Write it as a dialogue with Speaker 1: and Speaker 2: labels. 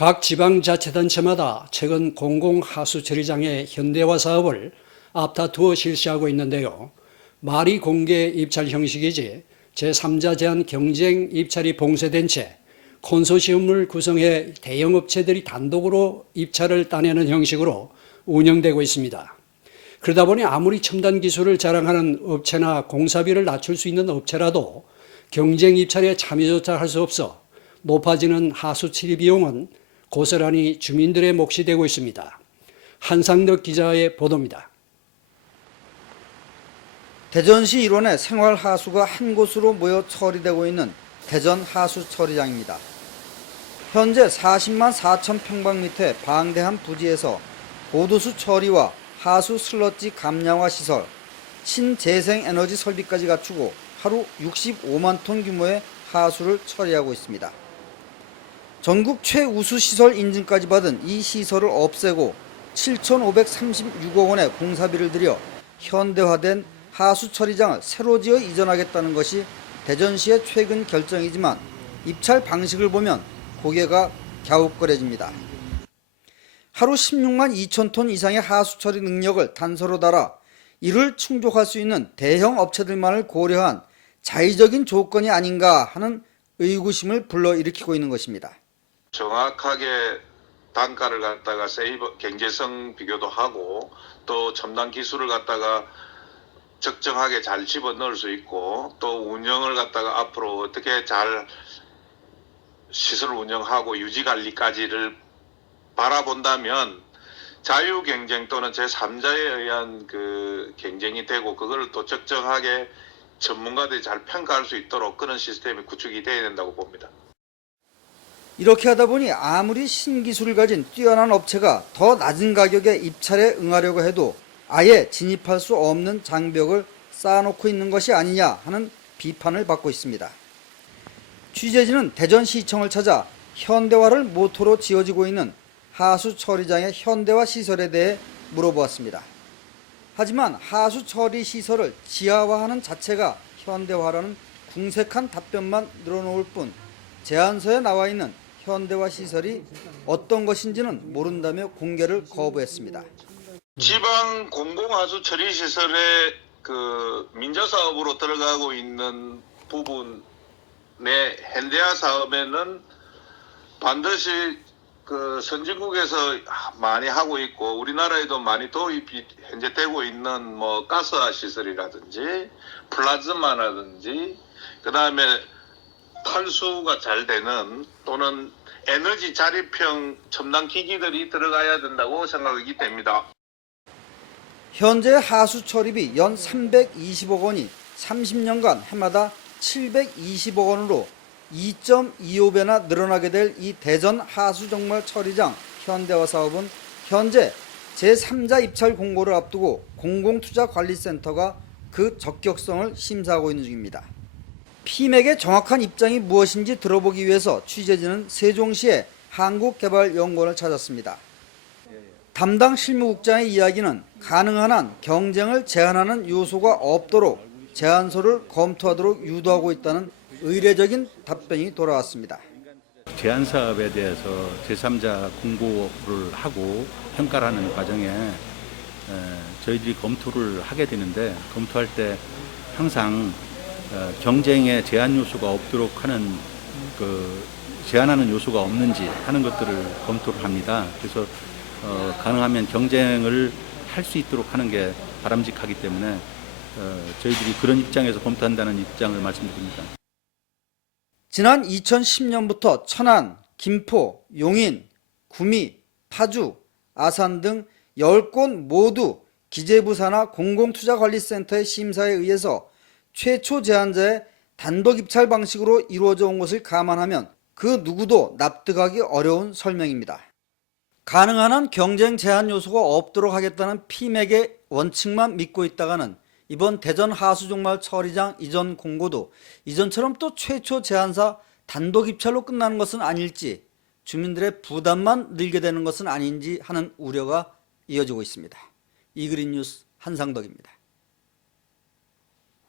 Speaker 1: 각 지방자치단체마다 최근 공공하수처리장의 현대화 사업을 앞다투어 실시하고 있는데요. 말이 공개 입찰 형식이지 제3자 제한 경쟁 입찰이 봉쇄된 채 콘소시엄을 구성해 대형업체들이 단독으로 입찰을 따내는 형식으로 운영되고 있습니다. 그러다 보니 아무리 첨단 기술을 자랑하는 업체나 공사비를 낮출 수 있는 업체라도 경쟁 입찰에 참여조차 할 수 없어 높아지는 하수 처리 비용은 고스란히 주민들의 몫이 되고 있습니다. 한상덕 기자의 보도입니다.
Speaker 2: 대전시 일원의 생활 하수가 한 곳으로 모여 처리되고 있는 대전 하수 처리장입니다. 현재 40만 4천 평방미터의 방대한 부지에서 고도수 처리와 하수 슬러지 감량화 시설, 신재생 에너지 설비까지 갖추고 하루 65만 톤 규모의 하수를 처리하고 있습니다. 전국 최우수 시설 인증까지 받은 이 시설을 없애고 7,536억 원의 공사비를 들여 현대화된 하수 처리장을 새로 지어 이전하겠다는 것이 대전시의 최근 결정이지만 입찰 방식을 보면 고개가 갸웃거려집니다. 하루 16만 2천 톤 이상의 하수 처리 능력을 단서로 달아 이를 충족할 수 있는 대형 업체들만을 고려한 자의적인 조건이 아닌가 하는 의구심을 불러일으키고 있는 것입니다.
Speaker 3: 정확하게 단가를 갖다가 세이버 경제성 비교도 하고 또 첨단 기술을 갖다가 적정하게 잘 집어 넣을 수 있고 또 운영을 갖다가 앞으로 어떻게 잘 시설 운영하고 유지 관리까지를 바라본다면 자유 경쟁 또는 제 3자에 의한 그 경쟁이 되고 그걸 또 적정하게 전문가들이 잘 평가할 수 있도록 그런 시스템이 구축이 돼야 된다고 봅니다.
Speaker 2: 이렇게 하다 보니 아무리 신기술을 가진 뛰어난 업체가 더 낮은 가격에 입찰에 응하려고 해도 아예 진입할 수 없는 장벽을 쌓아놓고 있는 것이 아니냐 하는 비판을 받고 있습니다. 취재진은 대전시청을 찾아 현대화를 모토로 지어지고 있는 하수 처리장의 현대화 시설에 대해 물어보았습니다. 하지만 하수 처리 시설을 지하화하는 자체가 현대화라는 궁색한 답변만 늘어놓을 뿐 제안서에 나와 있는 현대화 시설이 어떤 것인지는 모른다며 공개를 거부했습니다.
Speaker 3: 지방 공공하수 처리 시설의 그 민자 사업으로 들어가고 있는 부분의 현대화 사업에는 반드시 그 선진국에서 많이 하고 있고 우리나라에도 많이 도입이 현재 되고 있는 뭐 가스화 시설이라든지 플라즈마라든지 그 다음에 탈수가 잘 되는 또는 에너지 자립형 첨단 기기들이 들어가야 된다고 생각이 됩니다.
Speaker 2: 현재 하수 처리비 연 320억 원이 30년간 해마다 720억 원으로 2.25배나 늘어나게 될 이 대전 하수정말 처리장 현대화 사업은 현재 제3자 입찰 공고를 앞두고 공공투자관리센터가 그 적격성을 심사하고 있는 중입니다. 피맥의 정확한 입장이 무엇인지 들어보기 위해서 취재진은 세종시의 한국개발연구원을 찾았습니다. 담당 실무국장의 이야기는 가능한 한 경쟁을 제한하는 요소가 없도록 제안서를 검토하도록 유도하고 있다는 의례적인 답변이 돌아왔습니다.
Speaker 4: 제한 사업에 대해서 제3자 공고를 하고 평가를 하는 과정에 에, 저희들이 검토를 하게 되는데 검토할 때 항상 어, 경쟁에 제한 요소가 없도록 하는 그 제한하는 요소가 없는지 하는 것들을 검토를 합니다. 그래서 어, 가능하면 경쟁을 할 수 있도록 하는 게 바람직하기 때문에 어, 저희들이 그런 입장에서 검토한다는 입장을 말씀드립니다.
Speaker 2: 지난 2010년부터 천안, 김포, 용인, 구미, 파주, 아산 등 10곳 모두 기재부사나 공공투자관리센터의 심사에 의해서 최초 제안자의 단독 입찰 방식으로 이루어져 온 것을 감안하면 그 누구도 납득하기 어려운 설명입니다. 가능한 한 경쟁 제한 요소가 없도록 하겠다는 피맥의 원칙만 믿고 있다가는 이번 대전 하수종말 처리장 이전 공고도 이전처럼 또 최초 제안사 단독 입찰로 끝나는 것은 아닐지 주민들의 부담만 늘게 되는 것은 아닌지 하는 우려가 이어지고 있습니다. 이그린 뉴스 한상덕입니다.